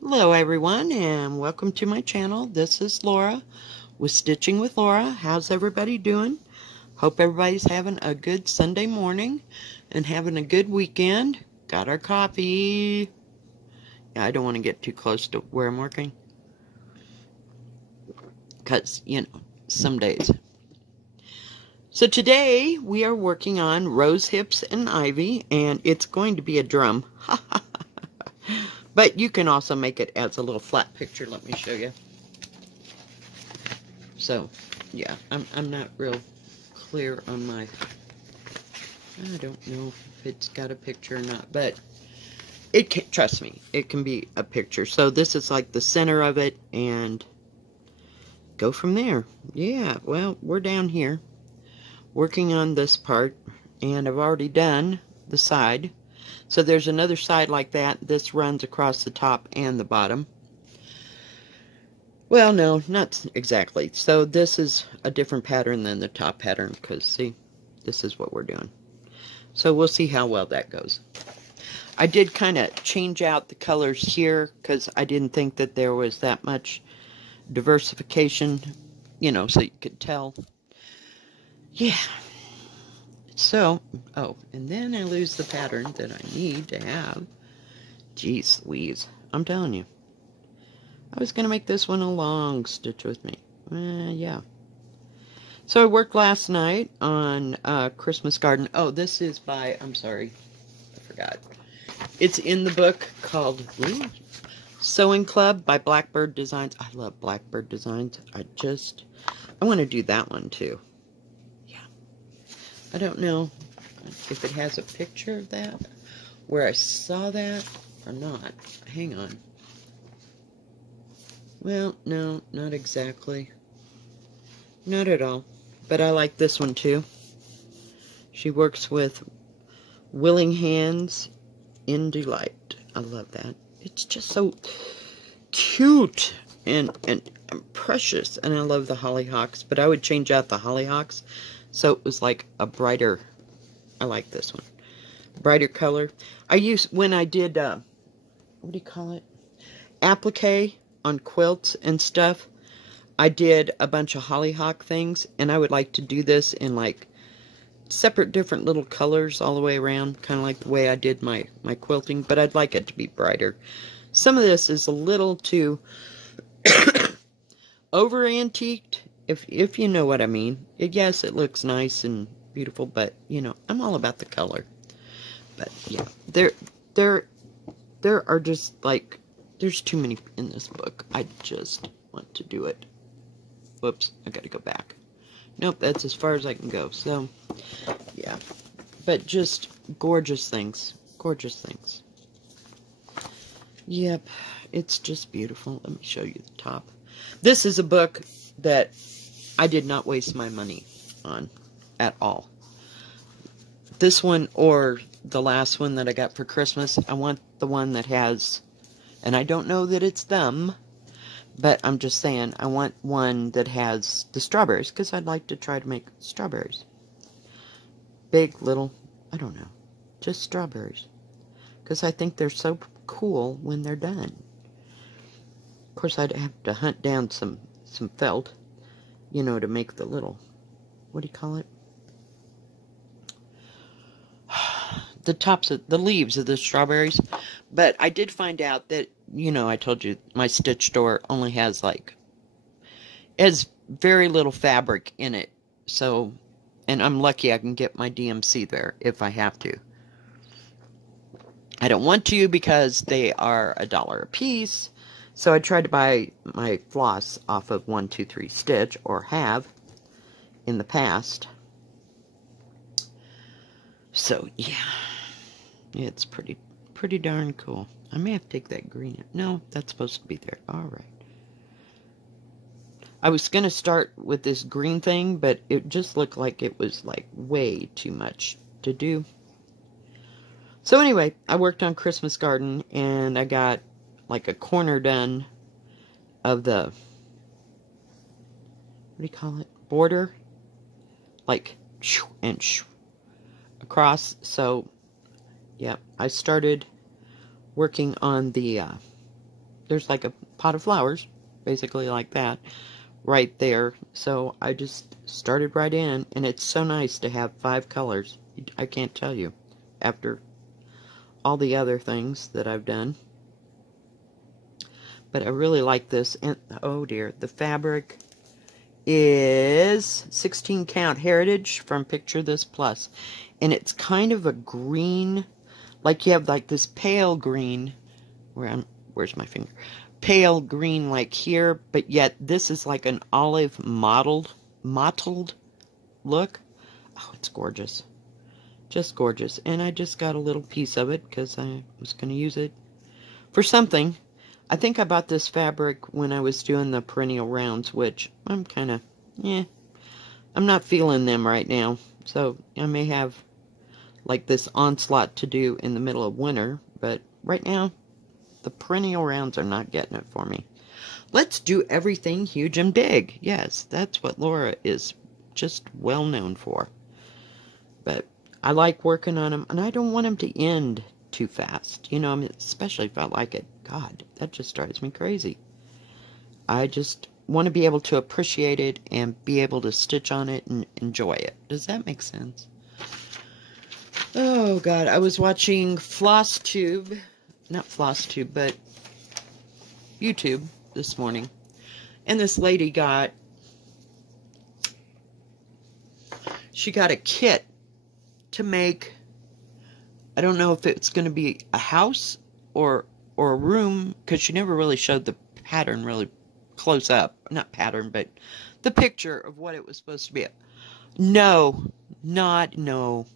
Hello everyone and welcome to my channel. This is Laura with Stitching with Laura. How's everybody doing? Hope everybody's having a good Sunday morning and having a good weekend. Got our coffee. Yeah, I don't want to get too close to where I'm working because, some days. So today we are working on Rose Hips and Ivy, and it's going to be a drum. But you can also make it as a little flat picture. Let me show you. So, yeah, I'm not real clear on my... I don't know if it's got a picture or not, but it can, trust me, it can be a picture. So this is like the center of it, and go from there. Yeah, well, we're down here working on this part, and I've already done the side. So there's another side like that. This runs across the top and the bottom. Well, no, not exactly. So this is a different pattern than the top pattern because, see, this is what we're doing. So we'll see how well that goes. I did kind of change out the colors here because I didn't think that there was that much diversification, so you could tell. Yeah. So, oh, and then I lose the pattern that I need to have. Jeez Louise, I'm telling you. I was going to make this one a long stitch with me. Yeah. So I worked last night on Christmas Garden. Oh, this is by, I'm sorry, I forgot. It's in the book called Sewing Club by Blackbird Designs. I love Blackbird Designs. I want to do that one too. I don't know if it has a picture of that, where I saw that or not. Hang on. Well, no, not exactly. Not at all. But I like this one too. She works with willing hands in delight. I love that. It's just so cute and precious. And I love the hollyhocks, but I would change out the hollyhocks. So it was like a brighter, I like this one, brighter color. When I did, what do you call it? Applique on quilts and stuff, I did a bunch of hollyhock things, and I would like to do this in like separate different little colors all the way around, kind of like the way I did my quilting, but I'd like it to be brighter. Some of this is a little too over-antiqued. If you know what I mean. Yes, it looks nice and beautiful, but, I'm all about the color. But, yeah, there are just, like, there's too many in this book. I just want to do it. Whoops, I gotta go back. Nope, that's as far as I can go. So, yeah. But just gorgeous things. Gorgeous things. Yep, it's just beautiful. Let me show you the top. This is a book that I did not waste my money on at all. This one or the last one that I got for Christmas, I want the one that has, and I don't know that it's them, but I'm just saying, I want one that has the strawberries, because I'd like to try to make strawberries. Big, little, I don't know, just strawberries. Because I think they're so cool when they're done. Of course, I'd have to hunt down some felt, to make the little, what do you call it? The tops of the leaves of the strawberries. But I did find out that, I told you my stitch store only has very little fabric in it. So, and I'm lucky I can get my DMC there if I have to. I don't want to because they are $1 a piece. So I tried to buy my floss off of 123 Stitch, or have in the past. So yeah, it's pretty darn cool. I may have to take that green. No, that's supposed to be there. All right. I was gonna start with this green thing, but it just looked like it was like way too much to do. So anyway, I worked on Christmas Garden, and I got like a corner done of the, what do you call it, border, like and across. So yeah, I started working on the there's like a pot of flowers, basically like that, right there. So I just started right in, and it's so nice to have 5 colors. I can't tell you, after all the other things that I've done. But I really like this, and oh dear, the fabric is 16 count Heritage from Picture This Plus, and it's kind of a green, like you have like this pale green, where's my finger? Pale green like here, but yet this is like an olive mottled look. Oh, it's gorgeous. Just gorgeous. And I just got a little piece of it because I was going to use it for something. I think I bought this fabric when I was doing the perennial rounds, which I'm kind of, I'm not feeling them right now. So I may have like this onslaught to do in the middle of winter, but right now the perennial rounds are not getting it for me. Let's do everything huge and big. Yes, that's what Lora is just well known for. But I like working on them, and I don't want them to end too fast. You know, I mean, especially if I like it. God, that just drives me crazy. I just want to be able to appreciate it and be able to stitch on it and enjoy it. Does that make sense? Oh, God, I was watching FlossTube. Not FlossTube, but YouTube this morning. And this lady she got a kit to make, I don't know if it's going to be a house or a room, because she never really showed the pattern really close up. Not pattern, but the picture of what it was supposed to be. No. No.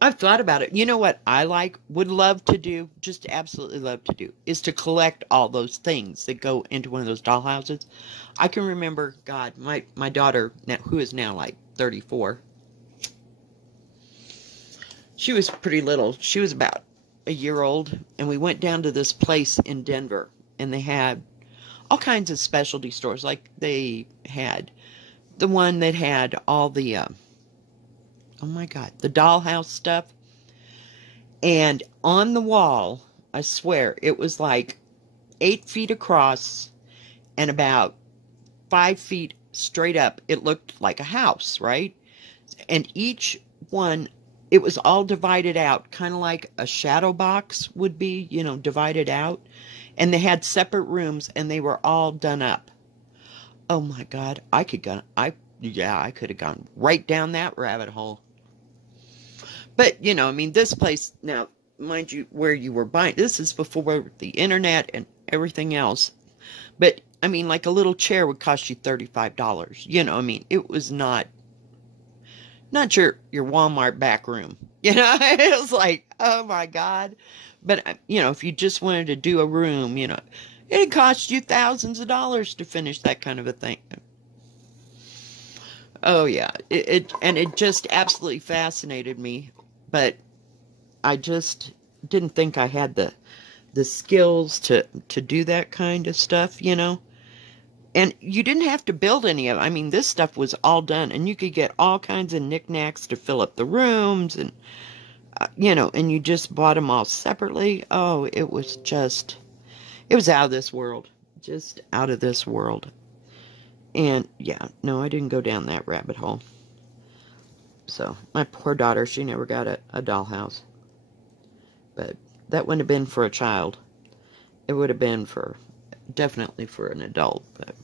I've thought about it. You know what I would love to do, just absolutely love to do, is to collect all those things that go into one of those dollhouses. I can remember, God, my daughter, who is now like 34, she was pretty little. She was about a year old, and we went down to this place in Denver, and they had all kinds of specialty stores. Like, they had the one that had all the, oh my God, the dollhouse stuff. And on the wall, I swear, it was like 8 feet across and about 5 feet straight up. It looked like a house, right? And each one, it was all divided out, kind of like a shadow box would be, you know, divided out. And they had separate rooms, and they were all done up. Oh my God, I could have gone right down that rabbit hole. But, you know, I mean, this place, now, mind you, where you were buying, this is before the internet and everything else. But, I mean, like a little chair would cost you $35. You know, I mean, it was not your Walmart back room. You know, it was like, oh my God. But, you know, if you just wanted to do a room, you know, it'd cost you thousands of dollars to finish that kind of a thing. Oh yeah, it just absolutely fascinated me, but I just didn't think I had the skills to do that kind of stuff, you know. And you didn't have to build any of it. I mean, this stuff was all done, and you could get all kinds of knickknacks to fill up the rooms, and you know, and you just bought them all separately. Oh, it was out of this world, just out of this world. And, yeah, no, I didn't go down that rabbit hole. So, my poor daughter, she never got a dollhouse. But that wouldn't have been for a child. It would have been definitely for an adult. But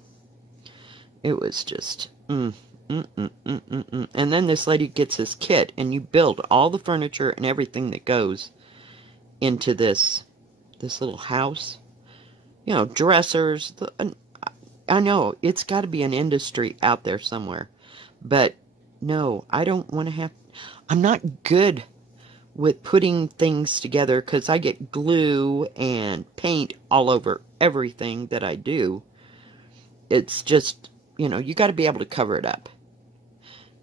it was just, And then this lady gets this kit, and you build all the furniture and everything that goes into this little house. You know, dressers, I know, it's got to be an industry out there somewhere. But, no, I don't want to have... I'm not good with putting things together, because I get glue and paint all over everything that I do. It's just, you know, you got to be able to cover it up.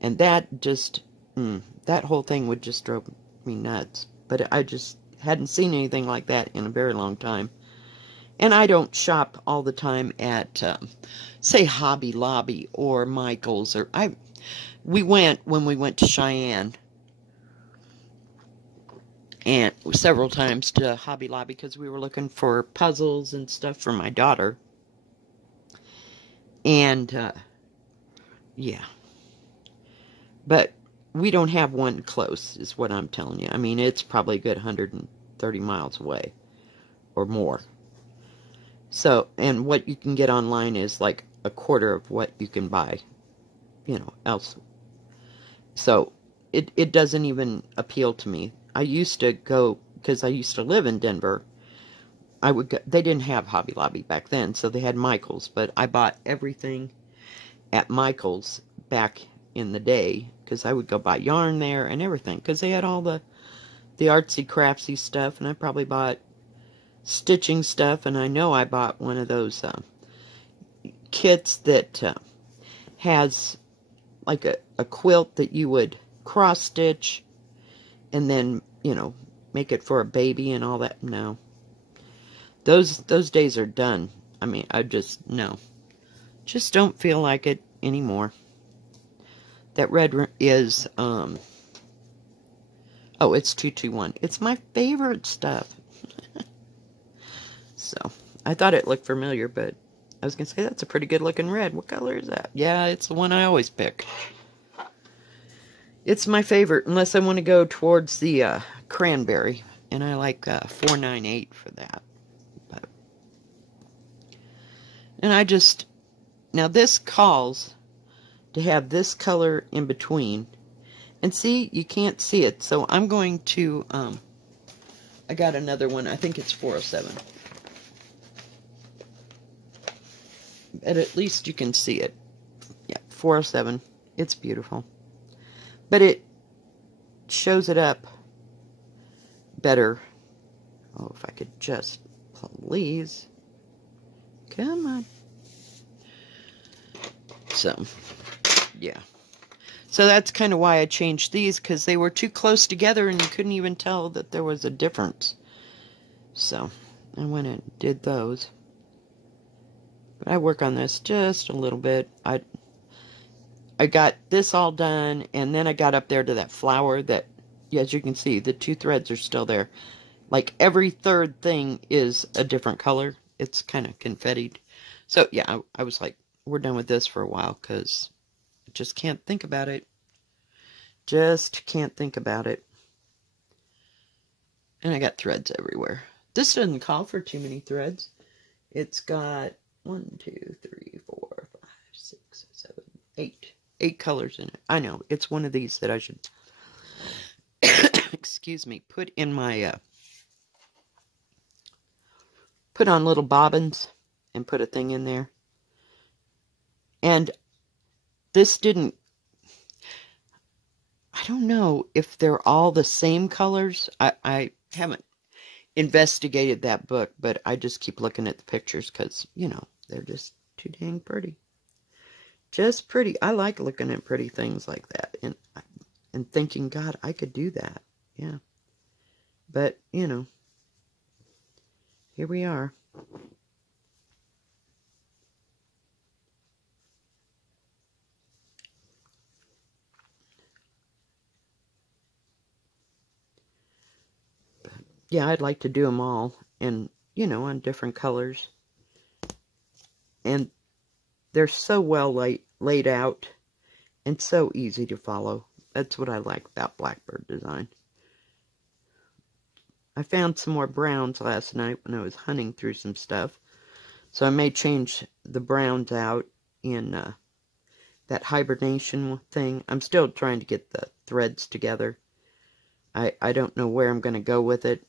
And that just... that whole thing would just drive me nuts. But I just hadn't seen anything like that in a very long time. And I don't shop all the time at, say, Hobby Lobby or Michael's. When we went to Cheyenne, and several times to Hobby Lobby because we were looking for puzzles and stuff for my daughter. And, yeah. But we don't have one close, is what I'm telling you. I mean, it's probably a good 130 miles away or more. So, and what you can get online is like a quarter of what you can buy, you know, else. So, it doesn't even appeal to me. I used to go, because I used to live in Denver, I would go, they didn't have Hobby Lobby back then, so they had Michael's, but I bought everything at Michael's back in the day, because I would go buy yarn there and everything, because they had all the artsy craftsy stuff, and I probably bought stitching stuff, and I know I bought one of those kits that has like a quilt that you would cross stitch and then, you know, make it for a baby and all that. No. Those days are done. I mean, no. Just don't feel like it anymore. That red is, oh, it's 221. It's my favorite stuff. So, I thought it looked familiar, but I was going to say, that's a pretty good looking red. What color is that? Yeah, it's the one I always pick. It's my favorite, unless I want to go towards the cranberry. And I like 498 for that. But, and I just, now this calls to have this color in between. And see, you can't see it. So I'm going to, I got another one. I think it's 407. But at least you can see it. Yeah, 407. It's beautiful. But it shows it up better. Oh, if I could just, please. Come on. So, yeah. So that's kind of why I changed these, because they were too close together and you couldn't even tell that there was a difference. So, I went and did those. But I work on this just a little bit. I got this all done, and then I got up there to that flower that, as you can see, the 2 threads are still there. Like, every third thing is a different color. It's kind of confettied. So, yeah, I was like, we're done with this for a while, because I just can't think about it. Just can't think about it. And I got threads everywhere. This doesn't call for too many threads. It's got 1, 2, 3, 4, 5, 6, 7, 8. 8 colors in it. I know, it's one of these that I should, excuse me, put in my, put on little bobbins and put a thing in there. And this didn't, I don't know if they're all the same colors. I haven't investigated that book, but I just keep looking at the pictures because, you know, they're just too dang pretty. Just pretty. I like looking at pretty things like that and thinking, God, I could do that. Yeah. But, you know, here we are. But, yeah, I'd like to do them all and, you know, on different colors. And they're so well laid out and so easy to follow. That's what I like about Blackbird design. I found some more browns last night when I was hunting through some stuff. So I may change the browns out in that hibernation thing. I'm still trying to get the threads together. I don't know where I'm going to go with it.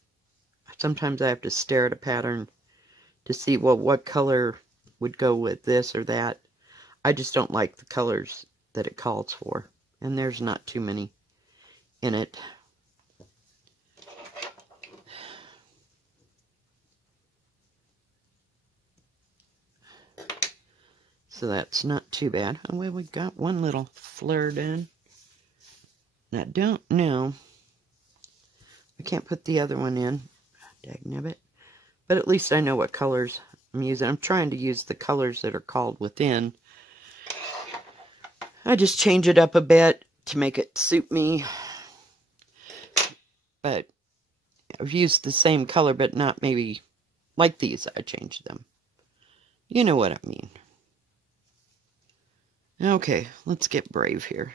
Sometimes I have to stare at a pattern to see, well, what color would go with this or that. I just don't like the colors that it calls for. And there's not too many in it. So that's not too bad. Oh, well, we got one little flare done. And I don't know. I can't put the other one in. Dagnabbit. But at least I know what colors I'm using. I'm trying to use the colors that are called within. I just change it up a bit to make it suit me. But I've used the same color, but not maybe like these. I changed them. You know what I mean. Okay, let's get brave here.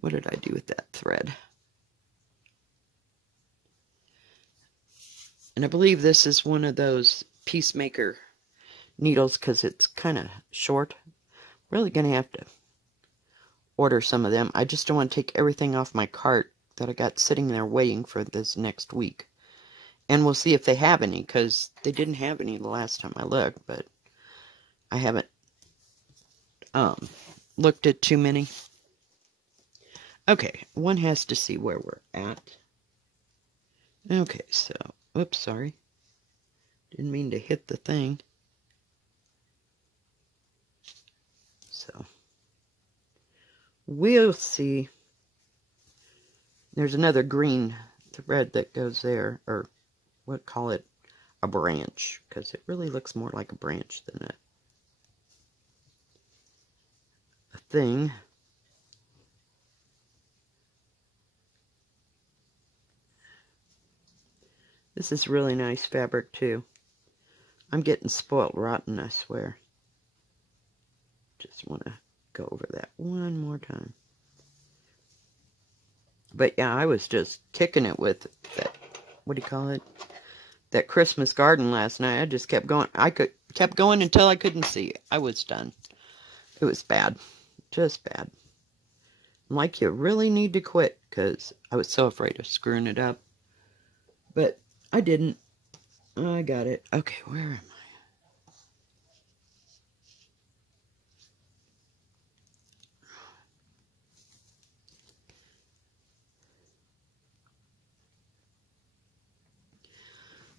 What did I do with that thread? And I believe this is one of those Peacemaker needles because it's kind of short. Really going to have to order some of them. I just don't want to take everything off my cart that I got sitting there waiting for this next week. And we'll see if they have any, because they didn't have any the last time I looked, but I haven't looked at too many. Okay, one has to see where we're at. Okay, so, oops, sorry. Didn't mean to hit the thing. So, we'll see. There's another green thread that goes there, or we'll call it a branch, because it really looks more like a branch than a thing. This is really nice fabric too. I'm getting spoiled rotten, I swear. Just want to go over that one more time. But yeah, I was just kicking it with that, what do you call it? That Christmas garden last night. I just kept going. Kept going until I couldn't see. I was done. It was bad. Just bad. I'm like, you really need to quit, because I was so afraid of screwing it up. But I didn't. I got it. Okay, where am I?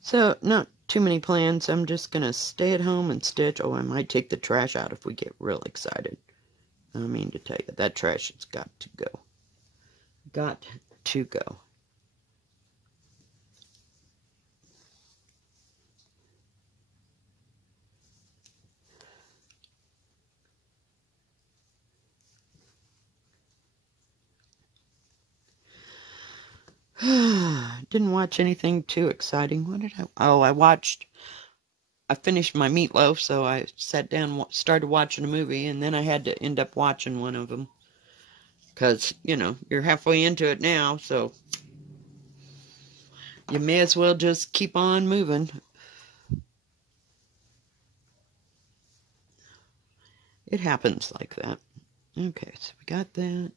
So, not too many plans. I'm just going to stay at home and stitch. Oh, I might take the trash out if we get real excited. I mean to tell you, that trash has got to go. Got to go. Didn't watch anything too exciting. What did I... Oh, I finished my meatloaf, so I sat down, started watching a movie, and then I had to end up watching one of them. Because, you know, you're halfway into it now, so you may as well just keep on moving. It happens like that. Okay, so we got that.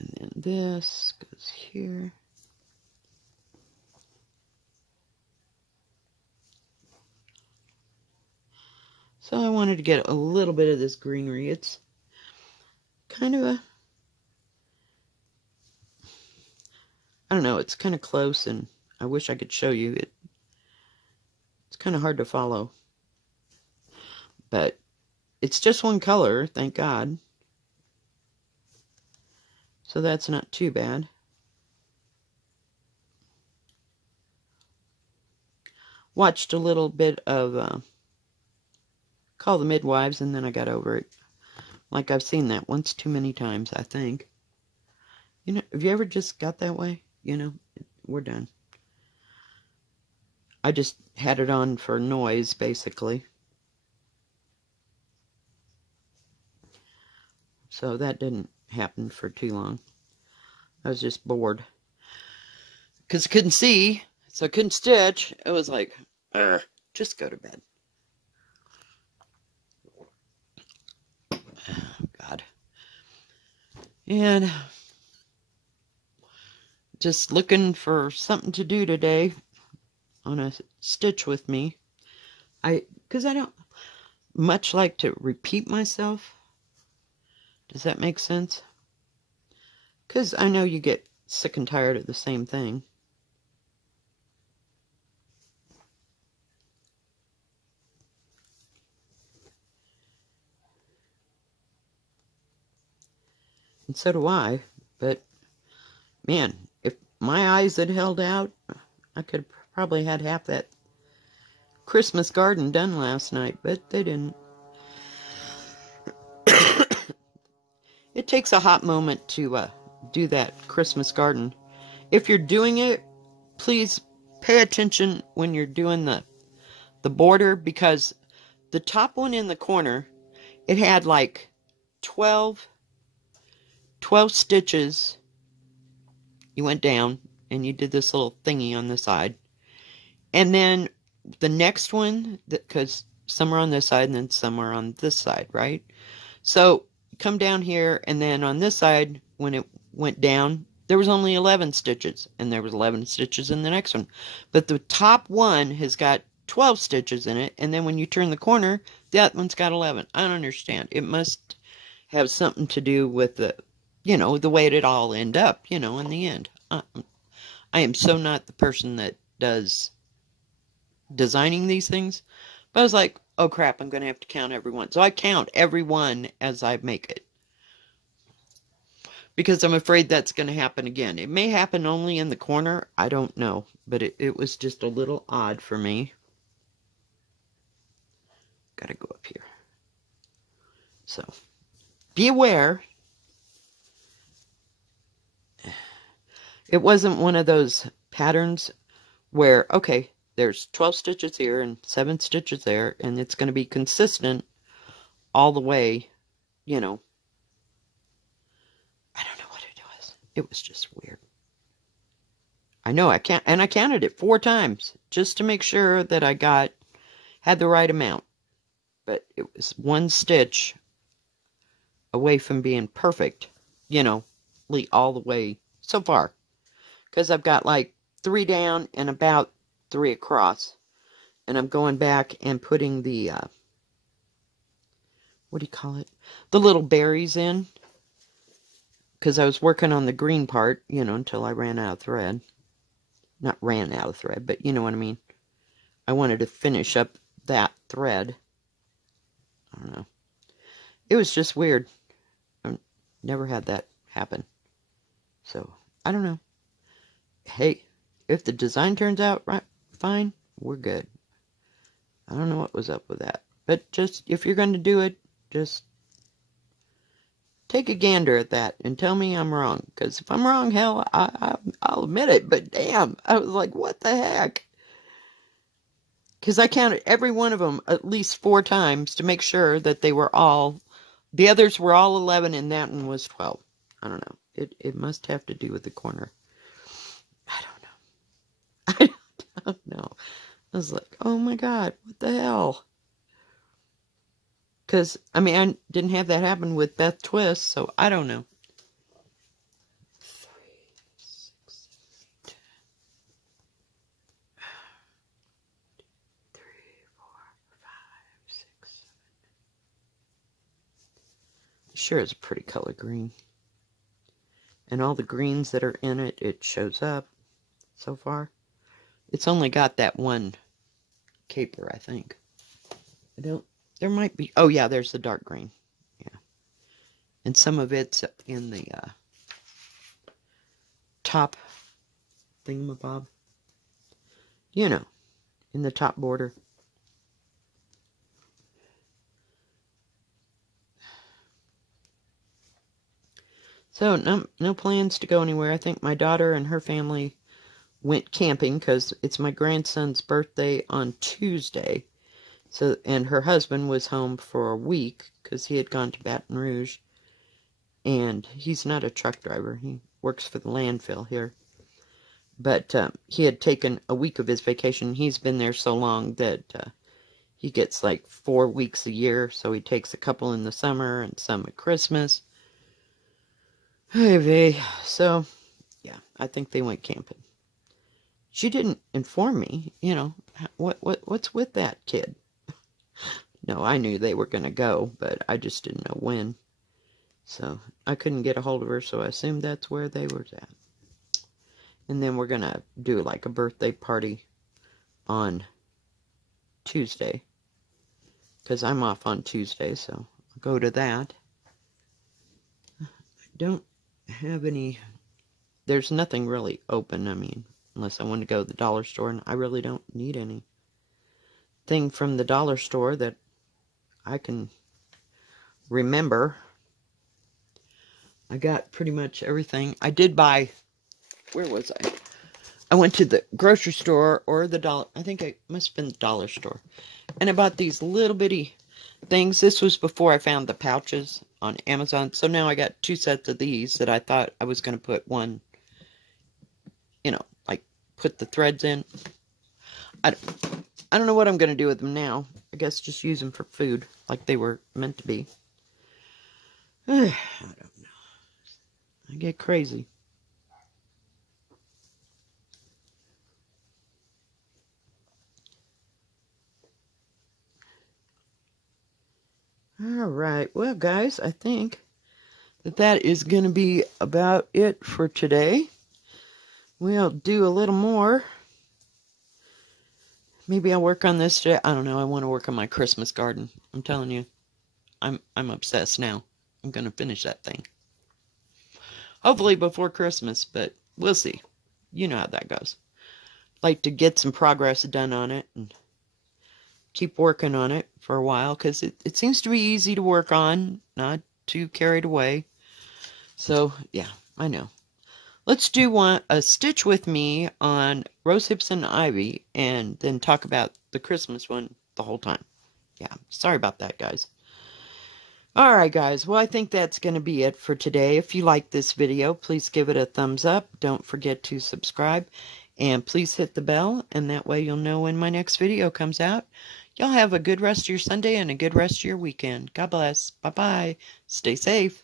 And then this goes here. So I wanted to get a little bit of this greenery. It's kind of a... I don't know, it's kind of close, and I wish I could show you it. It's kind of hard to follow. But it's just one color, thank God. So that's not too bad. Watched a little bit of Call the Midwives, and then I got over it. Like, I've seen that once too many times, I think. You know, have you ever just got that way? You know, we're done. I just had it on for noise, basically. So that didn't happen for too long. I was just bored. Because I couldn't see, so I couldn't stitch. It was like, just go to bed. Oh, God. And just looking for something to do today on a stitch with me. Because I don't much like to repeat myself. Does that make sense? Because I know you get sick and tired of the same thing. And so do I. But, man, if my eyes had held out, I could have probably had half that Christmas garden done last night, but they didn't. It takes a hot moment to do that Christmas garden. If you're doing it, please pay attention when you're doing the border, because the top one in the corner, it had like 12 stitches. You went down and you did this little thingy on the side. And then the next one, because some are on this side and then some are on this side, right? So come down here, and then on this side, when it went down, there was only 11 stitches, and there was 11 stitches in the next one. But the top one has got 12 stitches in it, and then when you turn the corner, that one's got 11. I don't understand. It must have something to do with the, the way it all end up, in the end. I am so not the person that does designing these things. But I was like, oh crap, I'm going to have to count every one. So I count every one as I make it, because I'm afraid that's going to happen again. It may happen only in the corner. I don't know. But it was just a little odd for me. Got to go up here. So, be aware. It wasn't one of those patterns where, okay, there's 12 stitches here and 7 stitches there, and it's going to be consistent all the way, I don't know what it was. It was just weird. I know I counted it 4 times just to make sure that I had the right amount. But it was 1 stitch away from being perfect, all the way so far. Because I've got like 3 down and about 3 across. And I'm going back and putting the, what do you call it? The little berries in. Because I was working on the green part, until I ran out of thread. Not ran out of thread, but you know what I mean. I wanted to finish up that thread. I don't know. It was just weird. I've never had that happen. So, I don't know. Hey, if the design turns out right, fine, we're good. I don't know what was up with that. But just, if you're going to do it, just take a gander at that and tell me I'm wrong. Because if I'm wrong, hell, I'll admit it. But damn, I was like, what the heck? Because I counted every one of them at least 4 times to make sure that they were all, the others were all 11 and that one was 12. I don't know. It must have to do with the corner. I don't know. I don't know. I was like, oh my God, what the hell? Because, I mean, I didn't have that happen with Beth Twist, so I don't know. 3, 6, 7, 8, 3, 4, 5, 6, 7. Sure is a pretty color green. And all the greens that are in it, it shows up so far. It's only got that one caper, I think. There might be, oh yeah, there's the dark green. Yeah. And some of it's in the top thingamabob. In the top border. So, no plans to go anywhere. I think my daughter and her family went camping because it's my grandson's birthday on Tuesday. So, and her husband was home for a week because he had gone to Baton Rouge. And he's not a truck driver. He works for the landfill here. But he had taken a week of his vacation. He's been there so long that he gets like 4 weeks a year. So he takes a couple in the summer and some at Christmas. Hey, vey. So, yeah, I think they went camping. She didn't inform me, what's with that kid? No, I knew they were going to go, but I just didn't know when. So, I couldn't get a hold of her, so I assumed that's where they were at. And then we're going to do like a birthday party on Tuesday. Because I'm off on Tuesday, so I'll go to that. I don't have any, there's nothing really open, I mean, unless I want to go to the dollar store, and I really don't need anything from the dollar store that I can remember. I got pretty much everything. I did buy where was I? I went to the grocery store or the dollar, I think it must have been the dollar store. And I bought these little bitty things. This was before I found the pouches on Amazon. So now I got 2 sets of these that I thought I was going to put one, you know, like put the threads in. I don't know what I'm going to do with them now. I guess just use them for food like they were meant to be. I don't know. I get crazy. Alright, well guys, I think that is going to be about it for today. We'll do a little more. Maybe I'll work on this today. I don't know, I want to work on my Christmas garden. I'm telling you, I'm obsessed now. I'm going to finish that thing. Hopefully before Christmas, but we'll see. You know how that goes. Like to get some progress done on it and keep working on it for a while, because it seems to be easy to work on, not too carried away. So, yeah, I know. Let's do a stitch with me on Rose Hips and Ivy, and then talk about the Christmas one the whole time. Yeah, sorry about that, guys. Alright, guys, well, I think that's going to be it for today. If you like this video, please give it a thumbs up. Don't forget to subscribe, and please hit the bell, and that way you'll know when my next video comes out. Y'all have a good rest of your Sunday and a good rest of your weekend. God bless. Bye-bye. Stay safe.